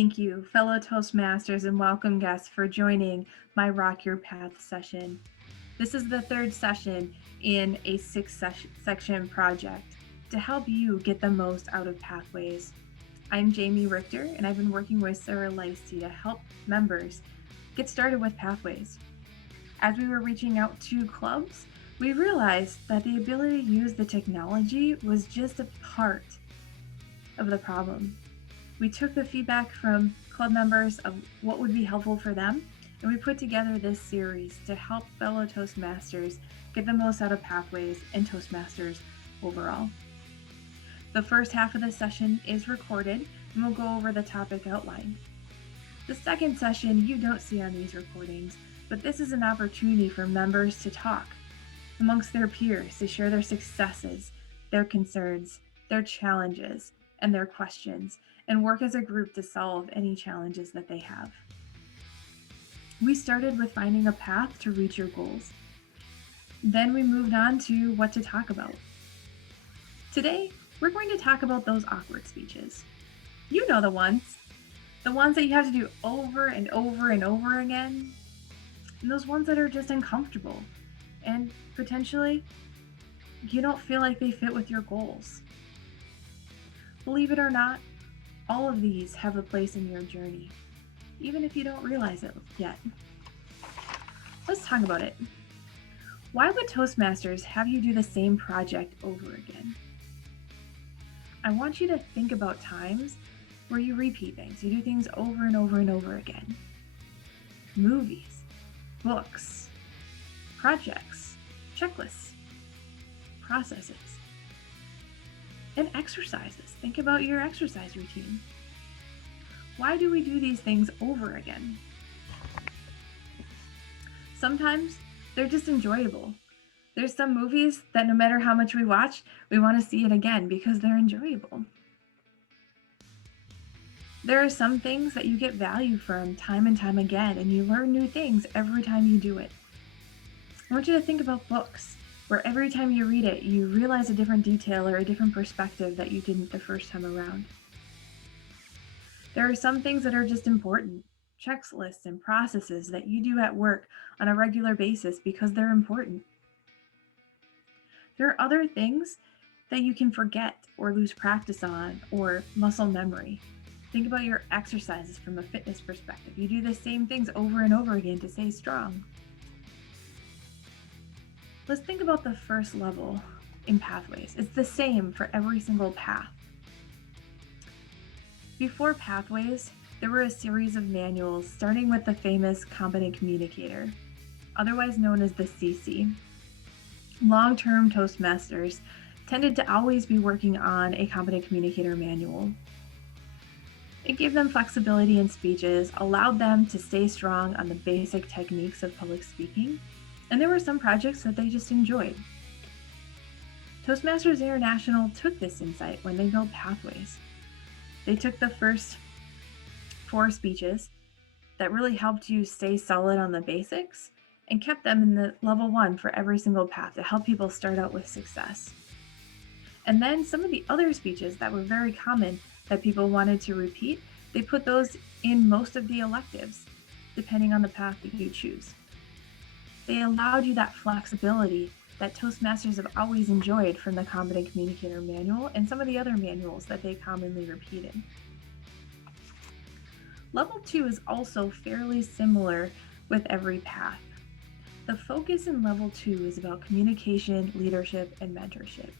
Thank you, fellow Toastmasters and welcome guests, for joining my Rock Your Path session. This is the third session in a six-section project to help you get the most out of Pathways. I'm Jamie Richter, and I've been working with Sara Leiste to help members get started with Pathways. As we were reaching out to clubs, we realized that the ability to use the technology was just a part of the problem. We took the feedback from club members of what would be helpful for them, and we put together this series to help fellow Toastmasters get the most out of Pathways and Toastmasters overall. The first half of the session is recorded, and we'll go over the topic outlined. The second session you don't see on these recordings, but this is an opportunity for members to talk amongst their peers, to share their successes, their concerns, their challenges, and their questions, and work as a group to solve any challenges that they have. We started with finding a path to reach your goals. Then we moved on to what to talk about. Today, we're going to talk about those awkward speeches. You know the ones that you have to do over and over and over again, and those ones that are just uncomfortable, and potentially you don't feel like they fit with your goals. Believe it or not, all of these have a place in your journey, even if you don't realize it yet. Let's talk about it. Why would Toastmasters have you do the same project over again? I want you to think about times where you repeat things. You do things over and over and over again. Movies, books, projects, checklists, processes, and exercises. Think about your exercise routine. Why do we do these things over again? Sometimes they're just enjoyable. There's some movies that no matter how much we watch, we want to see it again because they're enjoyable. There are some things that you get value from time and time again, and you learn new things every time you do it. I want you to think about books, where every time you read it, you realize a different detail or a different perspective that you didn't the first time around. There are some things that are just important, checklists and processes that you do at work on a regular basis because they're important. There are other things that you can forget or lose practice on, or muscle memory. Think about your exercises from a fitness perspective. You do the same things over and over again to stay strong. Let's think about the first level in Pathways. It's the same for every single path. Before Pathways, there were a series of manuals starting with the famous Competent Communicator, otherwise known as the CC. Long-term Toastmasters tended to always be working on a Competent Communicator manual. It gave them flexibility in speeches, allowed them to stay strong on the basic techniques of public speaking, and there were some projects that they just enjoyed. Toastmasters International took this insight when they built Pathways. They took the first 4 speeches that really helped you stay solid on the basics and kept them in the level 1 for every single path to help people start out with success. And then some of the other speeches that were very common that people wanted to repeat, they put those in most of the electives, depending on the path that you choose. They allowed you that flexibility that Toastmasters have always enjoyed from the Competent Communicator manual and some of the other manuals that they commonly repeated. Level 2 is also fairly similar with every path. The focus in Level 2 is about communication, leadership, and mentorship.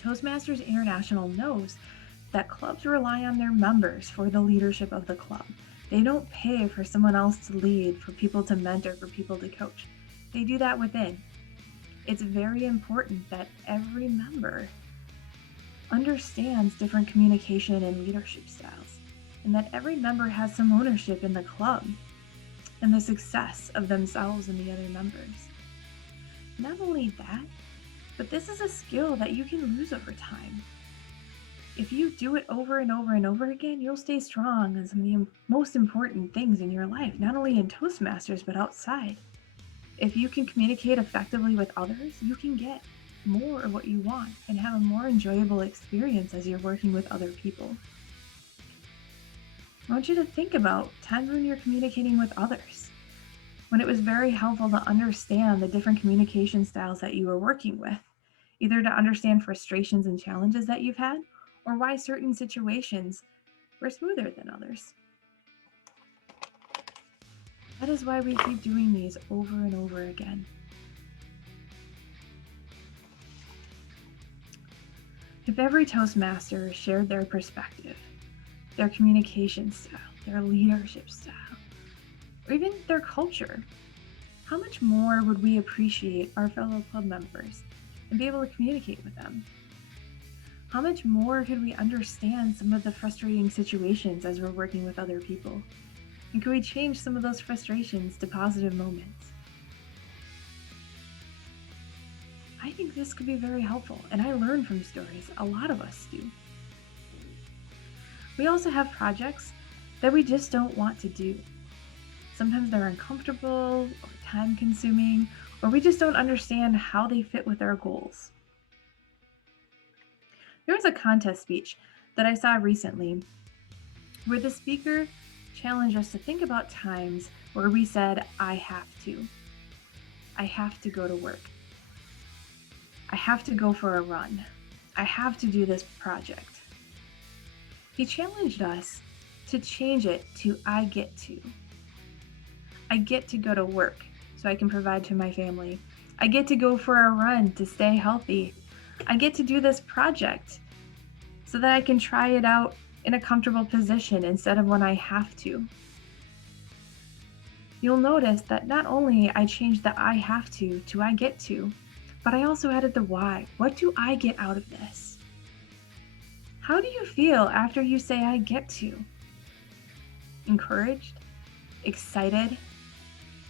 Toastmasters International knows that clubs rely on their members for the leadership of the club. They don't pay for someone else to lead, for people to mentor, for people to coach. They do that within. It's very important that every member understands different communication and leadership styles, and that every member has some ownership in the club and the success of themselves and the other members. Not only that, but this is a skill that you can lose over time. If you do it over and over and over again, you'll stay strong on some of the most important things in your life, not only in Toastmasters, but outside. If you can communicate effectively with others, you can get more of what you want and have a more enjoyable experience as you're working with other people. I want you to think about times when you're communicating with others, when it was very helpful to understand the different communication styles that you were working with, either to understand frustrations and challenges that you've had, or why certain situations were smoother than others. That is why we keep doing these over and over again. If every Toastmaster shared their perspective, their communication style, their leadership style, or even their culture, how much more would we appreciate our fellow club members and be able to communicate with them? How much more could we understand some of the frustrating situations as we're working with other people? And could we change some of those frustrations to positive moments? I think this could be very helpful, and I learn from stories. A lot of us do. We also have projects that we just don't want to do. Sometimes they're uncomfortable or time-consuming, or we just don't understand how they fit with our goals. There was a contest speech that I saw recently where the speaker challenged us to think about times where we said, I have to. I have to go to work. I have to go for a run. I have to do this project. He challenged us to change it to I get to. I get to go to work so I can provide to my family. I get to go for a run to stay healthy. I get to do this project so that I can try it out in a comfortable position instead of when I have to. You'll notice that not only I changed the I have to I get to, but I also added the why. What do I get out of this? How do you feel after you say I get to? Encouraged? Excited?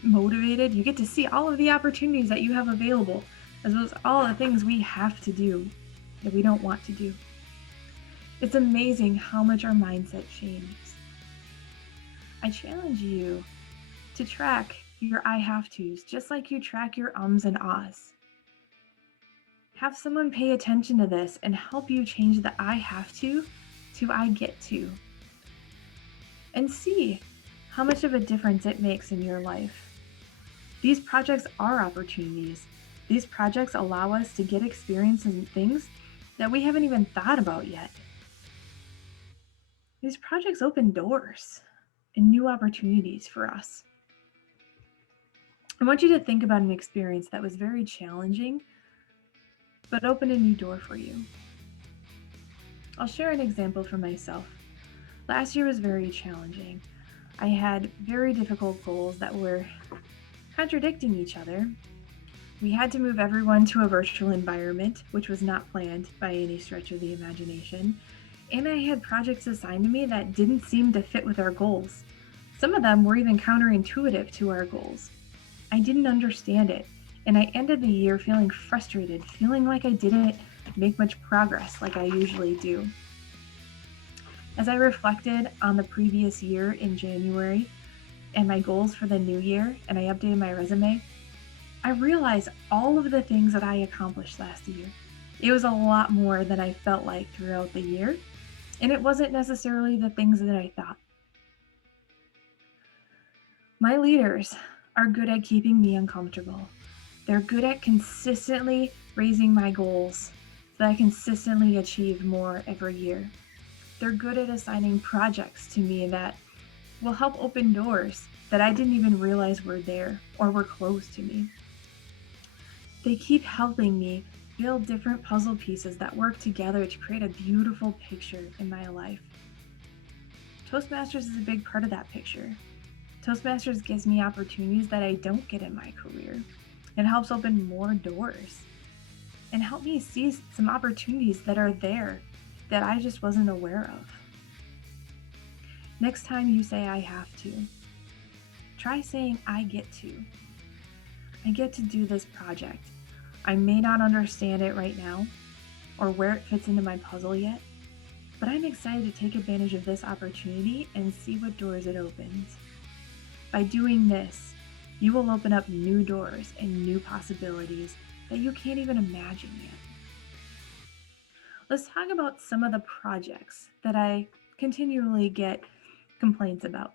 Motivated? You get to see all of the opportunities that you have available, as well as all the things we have to do that we don't want to do. It's amazing how much our mindset changes. I challenge you to track your I have to's just like you track your ums and ahs. Have someone pay attention to this and help you change the I have to I get to. And see how much of a difference it makes in your life. These projects are opportunities. These projects allow us to get experience in things that we haven't even thought about yet. These projects open doors and new opportunities for us. I want you to think about an experience that was very challenging, but opened a new door for you. I'll share an example for myself. Last year was very challenging. I had very difficult goals that were contradicting each other. We had to move everyone to a virtual environment, which was not planned by any stretch of the imagination. And I had projects assigned to me that didn't seem to fit with our goals. Some of them were even counterintuitive to our goals. I didn't understand it, and I ended the year feeling frustrated, feeling like I didn't make much progress like I usually do. As I reflected on the previous year in January and my goals for the new year, and I updated my resume, I realized all of the things that I accomplished last year. It was a lot more than I felt like throughout the year, and it wasn't necessarily the things that I thought. My leaders are good at keeping me uncomfortable. They're good at consistently raising my goals so that I consistently achieve more every year. They're good at assigning projects to me that will help open doors that I didn't even realize were there or were closed to me. They keep helping me build different puzzle pieces that work together to create a beautiful picture in my life. Toastmasters is a big part of that picture. Toastmasters gives me opportunities that I don't get in my career. It helps open more doors and help me see some opportunities that are there that I just wasn't aware of. Next time you say I have to, try saying I get to. I get to do this project. I may not understand it right now or where it fits into my puzzle yet, but I'm excited to take advantage of this opportunity and see what doors it opens. By doing this, you will open up new doors and new possibilities that you can't even imagine yet. Let's talk about some of the projects that I continually get complaints about.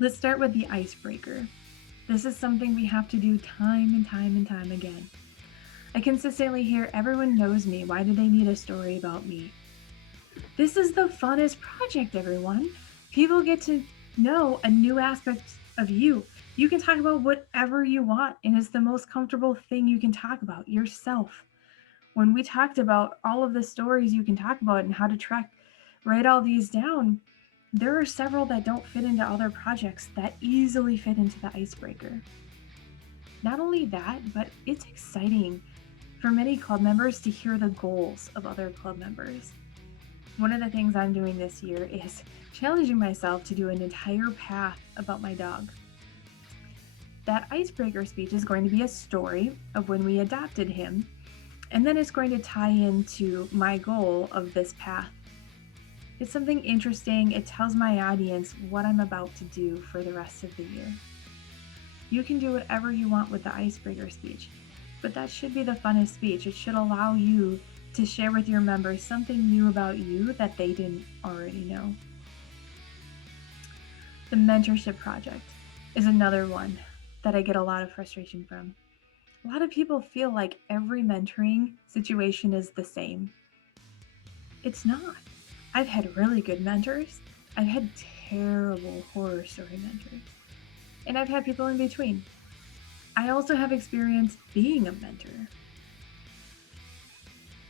Let's start with the icebreaker. This is something we have to do time and time and time again. I consistently hear, everyone knows me. Why do they need a story about me? This is the funnest project, everyone. People get to know a new aspect of you. You can talk about whatever you want, and it's the most comfortable thing you can talk about, yourself. When we talked about all of the stories you can talk about and how to write all these down, there are several that don't fit into other projects that easily fit into the icebreaker. Not only that, but it's exciting for many club members to hear the goals of other club members. One of the things I'm doing this year is challenging myself to do an entire path about my dog. That icebreaker speech is going to be a story of when we adopted him, and then it's going to tie into my goal of this path. It's something interesting. It tells my audience what I'm about to do for the rest of the year. You can do whatever you want with the icebreaker speech, but that should be the funnest speech. It should allow you to share with your members something new about you that they didn't already know. The mentorship project is another one that I get a lot of frustration from. A lot of people feel like every mentoring situation is the same. It's not. I've had really good mentors. I've had terrible horror story mentors. And I've had people in between. I also have experience being a mentor.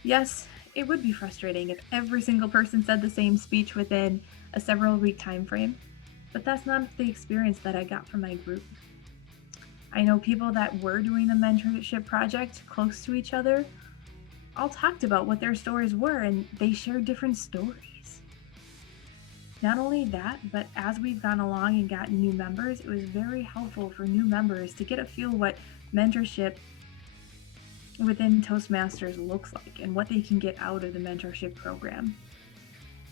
Yes, it would be frustrating if every single person said the same speech within a several week time frame, but that's not the experience that I got from my group. I know people that were doing the mentorship project close to each other all talked about what their stories were, and they shared different stories. Not only that, but as we've gone along and gotten new members, it was very helpful for new members to get a feel what mentorship within Toastmasters looks like and what they can get out of the mentorship program.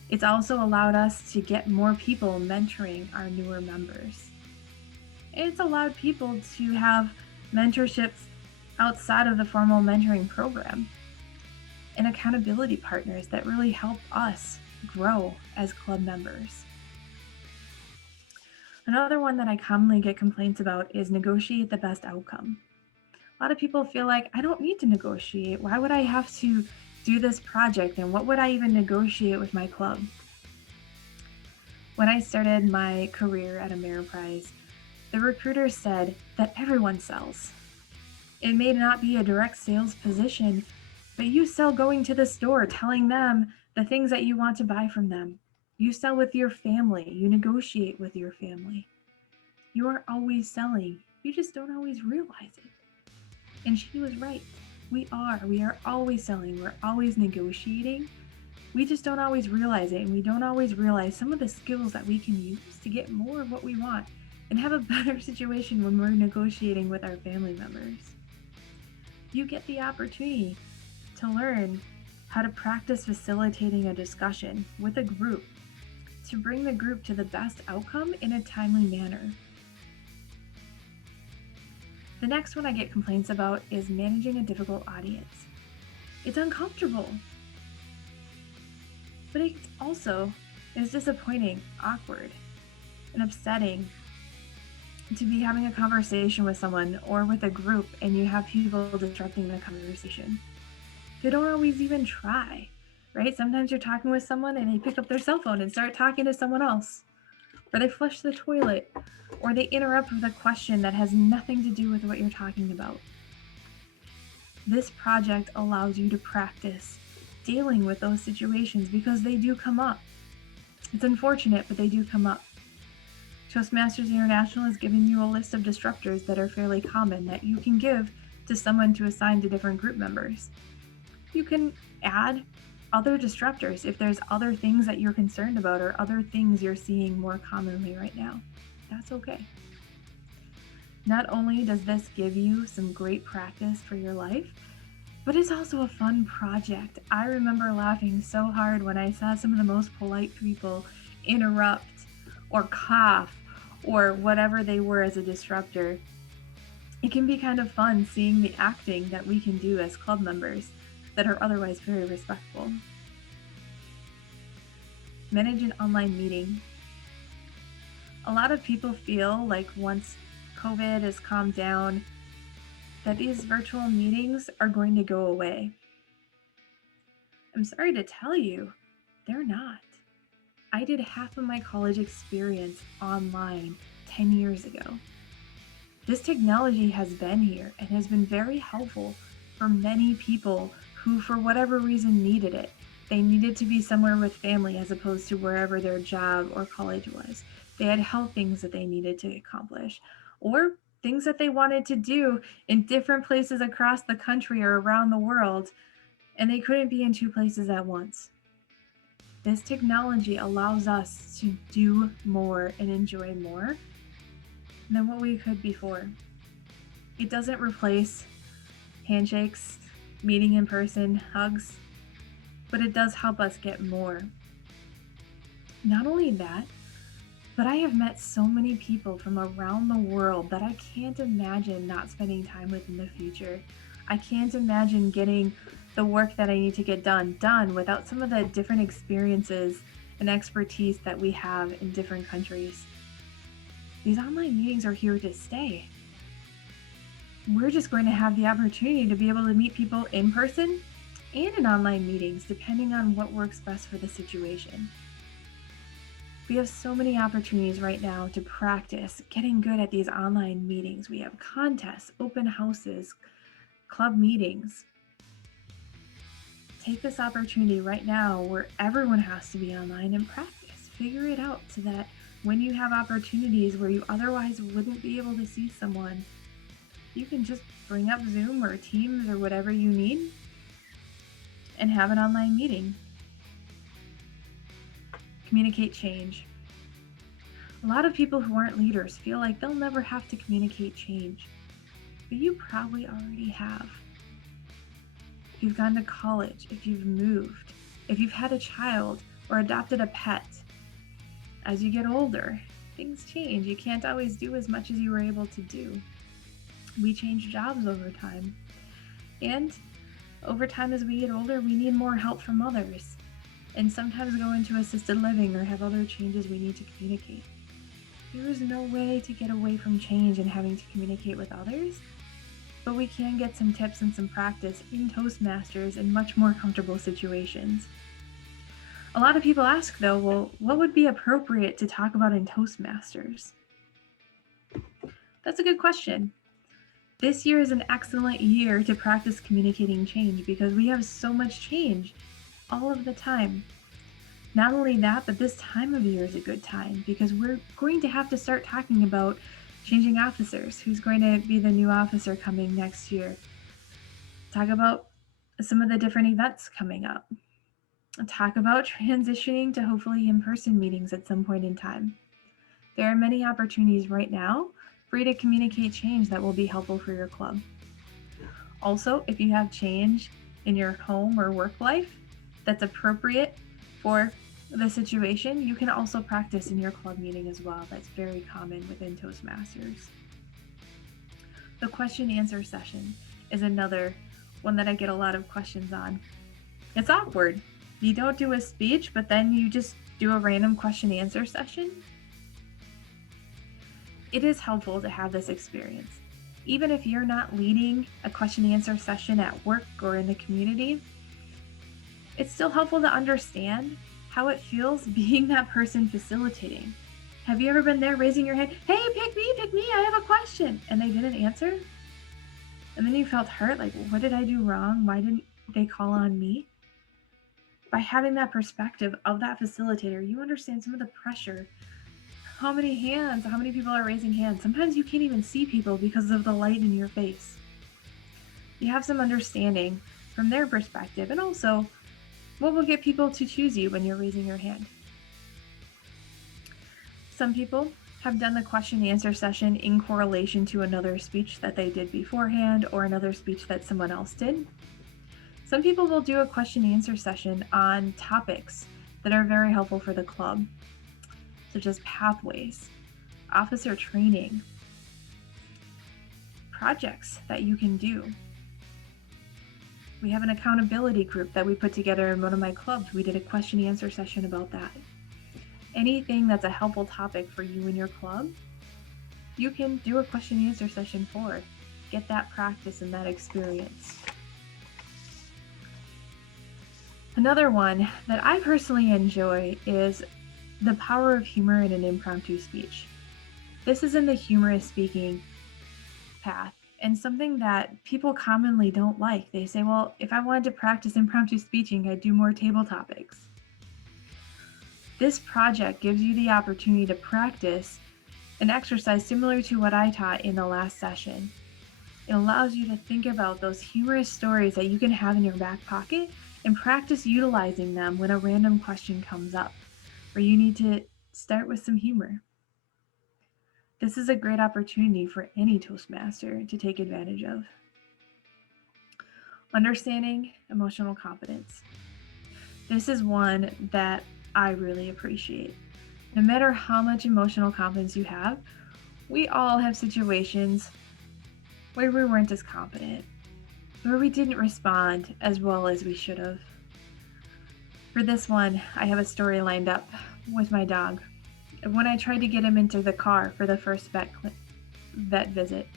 It's also allowed us to get more people mentoring our newer members. It's allowed people to have mentorships outside of the formal mentoring program and accountability partners that really help us grow as club members. Another one that I commonly get complaints about is negotiate the best outcome. A lot of people feel like, I don't need to negotiate. Why would I have to do this project, and what would I even negotiate with my club? When I started my career at Ameriprise, the recruiter said that everyone sells. It may not be a direct sales position, but you sell going to the store, telling them the things that you want to buy from them. You sell with your family. You negotiate with your family. You are always selling. You just don't always realize it. And she was right. We are always selling. We're always negotiating. We just don't always realize it, and we don't always realize some of the skills that we can use to get more of what we want and have a better situation when we're negotiating with our family members. You get the opportunity to learn how to practice facilitating a discussion with a group to bring the group to the best outcome in a timely manner. The next one I get complaints about is managing a difficult audience. It's uncomfortable, but it's disappointing, awkward, and upsetting to be having a conversation with someone or with a group and you have people disrupting the conversation. They don't always even try, right? Sometimes you're talking with someone and they pick up their cell phone and start talking to someone else, or they flush the toilet, or they interrupt with a question that has nothing to do with what you're talking about. This project allows you to practice dealing with those situations because they do come up. It's unfortunate, but they do come up. Toastmasters International has given you a list of disruptors that are fairly common that you can give to someone to assign to different group members. You can add other disruptors if there's other things that you're concerned about or other things you're seeing more commonly right now. That's okay. Not only does this give you some great practice for your life, but it's also a fun project. I remember laughing so hard when I saw some of the most polite people interrupt or cough or whatever they were as a disruptor. It can be kind of fun seeing the acting that we can do as club members that are otherwise very respectful. Manage an online meeting. A lot of people feel like once COVID has calmed down, that these virtual meetings are going to go away. I'm sorry to tell you, they're not. I did half of my college experience online 10 years ago. This technology has been here and has been very helpful for many people who, for whatever reason, needed it. They needed to be somewhere with family as opposed to wherever their job or college was. They had health things that they needed to accomplish, or things that they wanted to do in different places across the country or around the world, and they couldn't be in two places at once. This technology allows us to do more and enjoy more than what we could before. It doesn't replace handshakes, meeting in person, hugs, but it does help us get more. Not only that, but I have met so many people from around the world that I can't imagine not spending time with in the future. I can't imagine getting the work that I need to get done without some of the different experiences and expertise that we have in different countries. These online meetings are here to stay. We're just going to have the opportunity to be able to meet people in person and in online meetings, depending on what works best for the situation. We have so many opportunities right now to practice getting good at these online meetings. We have contests, open houses, club meetings. Take this opportunity right now where everyone has to be online and practice. Figure it out so that when you have opportunities where you otherwise wouldn't be able to see someone, you can just bring up Zoom or Teams or whatever you need and have an online meeting. Communicate change. A lot of people who aren't leaders feel like they'll never have to communicate change, but you probably already have. If you've gone to college, if you've moved, if you've had a child or adopted a pet, as you get older, things change. You can't always do as much as you were able to do. We change jobs over time. And over time, as we get older, we need more help from others. And sometimes go into assisted living or have other changes we need to communicate. There is no way to get away from change and having to communicate with others, but we can get some tips and some practice in Toastmasters in much more comfortable situations. A lot of people ask, though, well, what would be appropriate to talk about in Toastmasters? That's a good question. This year is an excellent year to practice communicating change because we have so much change all of the time. Not only that, but this time of year is a good time because we're going to have to start talking about changing officers, who's going to be the new officer coming next year. Talk about some of the different events coming up. Talk about transitioning to hopefully in-person meetings at some point in time. There are many opportunities right now for you to communicate change that will be helpful for your club. Also, if you have change in your home or work life that's appropriate for the situation, you can also practice in your club meeting as well. That's very common within Toastmasters. The question answer session is another one that I get a lot of questions on. It's awkward. You don't do a speech, but then you just do a random question answer session. It is helpful to have this experience. Even if you're not leading a question answer session at work or in the community, it's still helpful to understand how it feels being that person facilitating. Have you ever been there raising your hand, hey, pick me, I have a question, and they didn't answer? And then you felt hurt, like, what did I do wrong? Why didn't they call on me? By having that perspective of that facilitator, you understand some of the pressure. How many people are raising hands? Sometimes you can't even see people because of the light in your face. You have some understanding from their perspective, and also what will get people to choose you when you're raising your hand. Some people have done the question and answer session in correlation to another speech that they did beforehand or another speech that someone else did. Some people will do a question and answer session on topics that are very helpful for the club, such as pathways, officer training, projects that you can do. We have an accountability group that we put together in one of my clubs. We did a question and answer session about that. anything that's a helpful topic for you and your club, you can do a question and answer session for. Get that practice and that experience. Another one that I personally enjoy is the power of humor in an impromptu speech. This is in the humorous speaking path, and something that people commonly don't like. They say, well, if I wanted to practice impromptu speaking, I'd do more table topics. This project gives you the opportunity to practice an exercise similar to what I taught in the last session. It allows you to think about those humorous stories that you can have in your back pocket and practice utilizing them when a random question comes up, where you need to start with some humor. This is a great opportunity for any Toastmaster to take advantage of. Understanding emotional competence. This is one that I really appreciate. No matter how much emotional competence you have, we all have situations where we weren't as competent, where we didn't respond as well as we should have. For this one, I have a story lined up with my dog. When I tried to get him into the car for the first vet visit,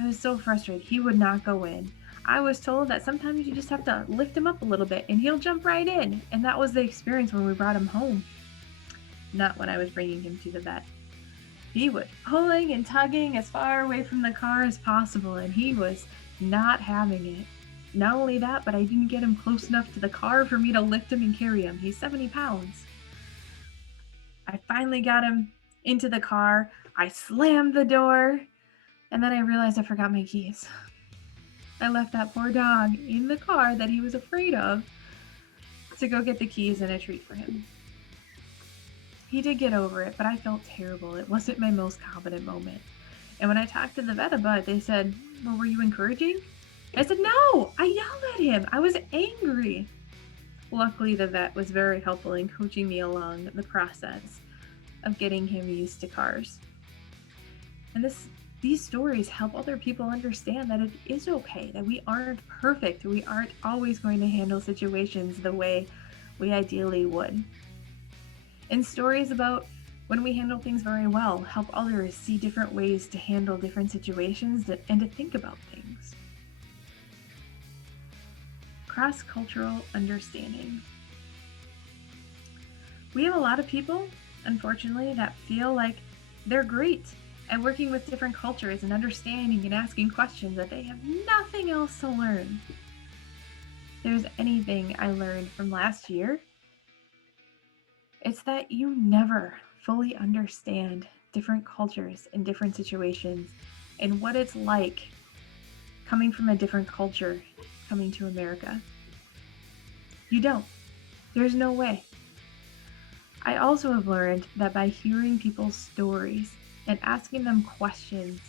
I was so frustrated. He would not go in. I was told that sometimes you just have to lift him up a little bit and he'll jump right in. And that was the experience when we brought him home, not when I was bringing him to the vet. He was pulling and tugging as far away from the car as possible, and he was not having it. Not only that, but I didn't get him close enough to the car for me to lift him and carry him. He's 70 pounds. I finally got him into the car. I slammed the door, and then I realized I forgot my keys. I left that poor dog in the car that he was afraid of to go get the keys and a treat for him. He did get over it, but I felt terrible. It wasn't my most confident moment. And when I talked to the vet about it, they said, well, were you encouraging? I said, no, I yelled at him. I was angry. Luckily, the vet was very helpful in coaching me along the process of getting him used to cars. And these stories help other people understand that it is okay, that we aren't perfect. We aren't always going to handle situations the way we ideally would. And stories about when we handle things very well help others see different ways to handle different situations and to think about things. Cross-cultural understanding. We have a lot of people, unfortunately, that feel like they're great at working with different cultures and understanding and asking questions that they have nothing else to learn. If there's anything I learned from last year, it's that you never fully understand different cultures and different situations and what it's like coming from a different culture, coming to America. You don't. There's no way. I also have learned that by hearing people's stories and asking them questions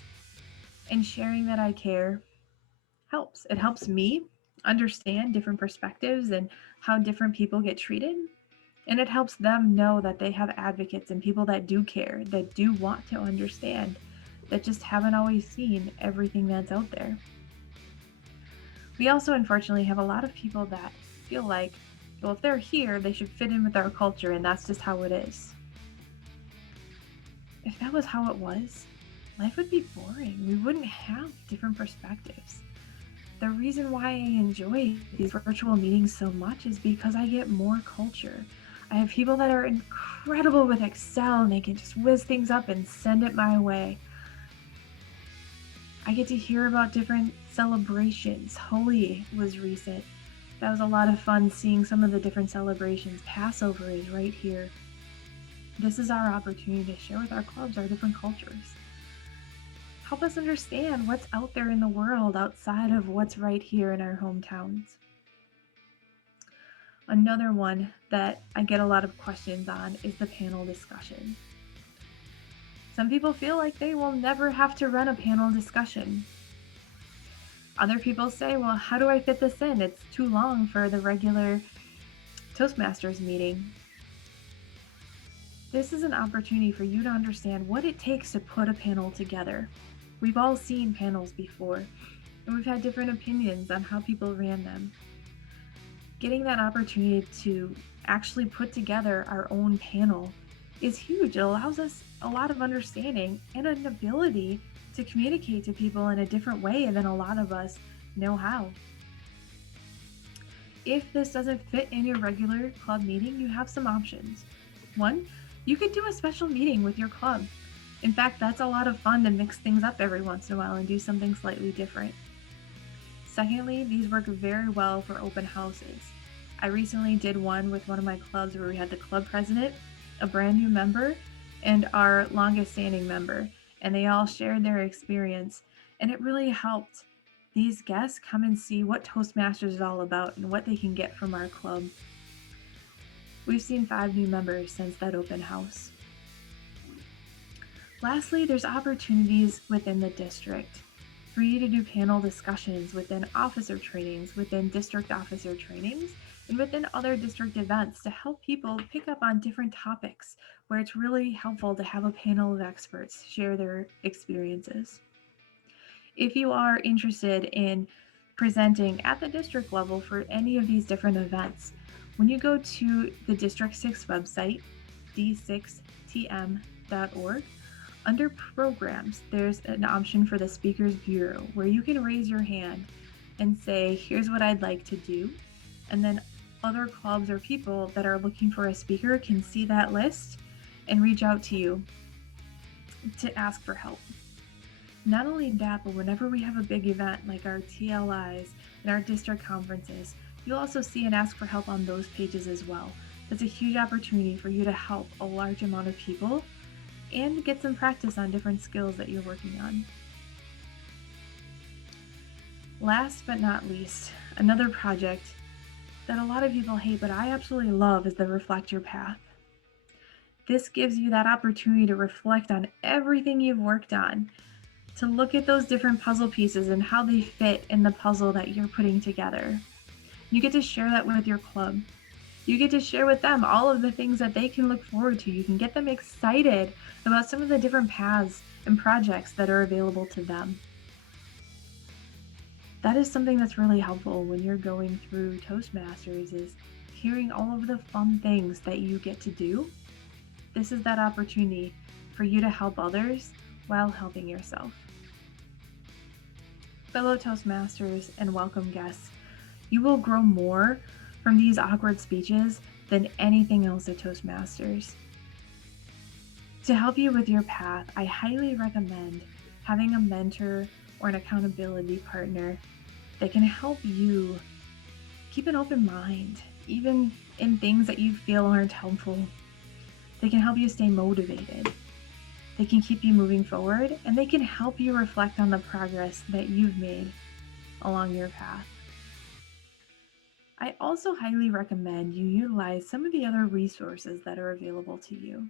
and sharing that I care helps. It helps me understand different perspectives and how different people get treated. And it helps them know that they have advocates and people that do care, that do want to understand, that just haven't always seen everything that's out there. We also, unfortunately, have a lot of people that feel like, well, if they're here, they should fit in with our culture, and that's just how it is. If that was how it was, life would be boring. We wouldn't have different perspectives. The reason why I enjoy these virtual meetings so much is because I get more culture. I have people that are incredible with Excel and they can just whiz things up and send it my way. I get to hear about different celebrations. Holi was recent. That was a lot of fun seeing some of the different celebrations. Passover is right here. This is our opportunity to share with our clubs our different cultures. Help us understand what's out there in the world outside of what's right here in our hometowns. Another one that I get a lot of questions on is the panel discussion. Some people feel like they will never have to run a panel discussion. Other people say, well, how do I fit this in? It's too long for the regular Toastmasters meeting. This is an opportunity for you to understand what it takes to put a panel together. We've all seen panels before, and we've had different opinions on how people ran them. Getting that opportunity to actually put together our own panel is huge. It allows us a lot of understanding and an ability to communicate to people in a different way than a lot of us know how. If this doesn't fit in your regular club meeting, you have some options. One, you could do a special meeting with your club. In fact, that's a lot of fun to mix things up every once in a while and do something slightly different. Secondly, these work very well for open houses. I recently did one with one of my clubs where we had the club president, a brand new member, and our longest standing member, and they all shared their experience, and it really helped these guests come and see what Toastmasters is all about and what they can get from our club. We've seen 5 new members since that open house. Lastly, there's opportunities within the district for you to do panel discussions within officer trainings, within district officer trainings, and within other district events to help people pick up on different topics where it's really helpful to have a panel of experts share their experiences. If you are interested in presenting at the district level for any of these different events, when you go to the District 6 website, d6tm.org, under programs, there's an option for the Speakers Bureau where you can raise your hand and say, here's what I'd like to do. And then other clubs or people that are looking for a speaker can see that list and reach out to you to ask for help. Not only that, but whenever we have a big event like our TLIs and our district conferences, you'll also see and ask for help on those pages as well. That's a huge opportunity for you to help a large amount of people and get some practice on different skills that you're working on. Last but not least, another project that a lot of people hate but I absolutely love is the Reflect Your Path. This gives you that opportunity to reflect on everything you've worked on, to look at those different puzzle pieces and how they fit in the puzzle that you're putting together. You get to share that with your club. You get to share with them all of the things that they can look forward to. You can get them excited about some of the different paths and projects that are available to them. That is something that's really helpful when you're going through Toastmasters, is hearing all of the fun things that you get to do. This is that opportunity for you to help others while helping yourself. Fellow Toastmasters and welcome guests, you will grow more from these awkward speeches than anything else at Toastmasters. To help you with your path, I highly recommend having a mentor or an accountability partner that can help you keep an open mind, even in things that you feel aren't helpful. They can help you stay motivated. They can keep you moving forward, and they can help you reflect on the progress that you've made along your path. I also highly recommend you utilize some of the other resources that are available to you.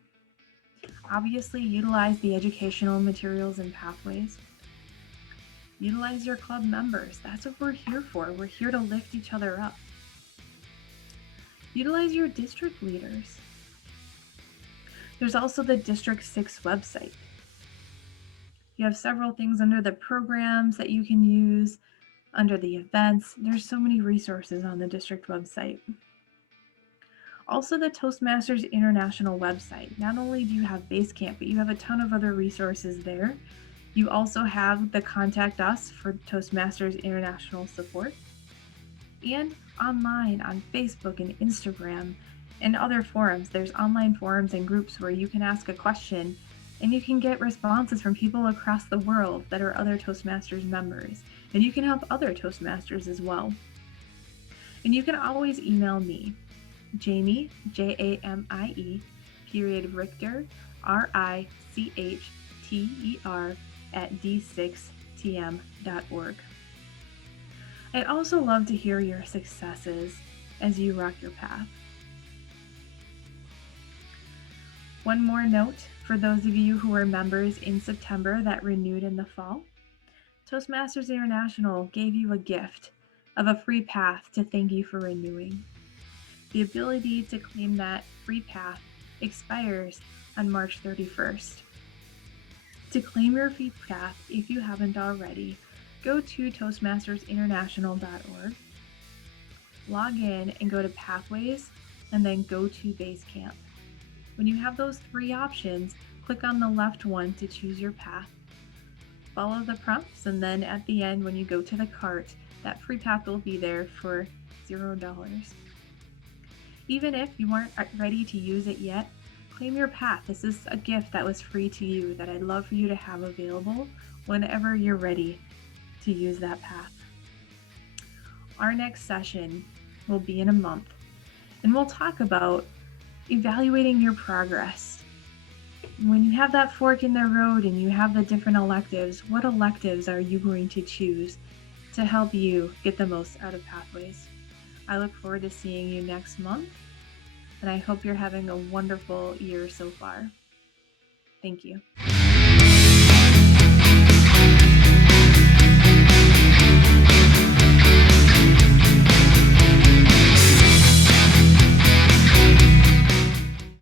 Obviously, utilize the educational materials and pathways. Utilize your club members. That's what we're here for. We're here to lift each other up. Utilize your district leaders. There's also the District 6 website. You have several things under the programs that you can use, under the events. There's so many resources on the district website. Also, the Toastmasters International website. Not only do you have Basecamp, but you have a ton of other resources there. You also have the Contact Us for Toastmasters International support. And online on Facebook and Instagram and other forums. There's online forums and groups where you can ask a question and you can get responses from people across the world that are other Toastmasters members. And you can help other Toastmasters as well. And you can always email me, Jamie, Jamie, Richter, Richter, @d6tm.org. I'd also love to hear your successes as you rock your path. One more note for those of you who were members in September that renewed in the fall. Toastmasters International gave you a gift of a free path to thank you for renewing. The ability to claim that free path expires on March 31st. To claim your free path, if you haven't already, go to toastmastersinternational.org, log in and go to Pathways, and then go to Basecamp. When you have those three options, click on the left one to choose your path. Follow the prompts, and then at the end, when you go to the cart, that free path will be there for $0. Even if you aren't ready to use it yet, claim your path. This is a gift that was free to you that I'd love for you to have available whenever you're ready to use that path. Our next session will be in a month, and we'll talk about evaluating your progress. When you have that fork in the road and you have the different electives, what electives are you going to choose to help you get the most out of Pathways? I look forward to seeing you next month, and I hope you're having a wonderful year so far. Thank you.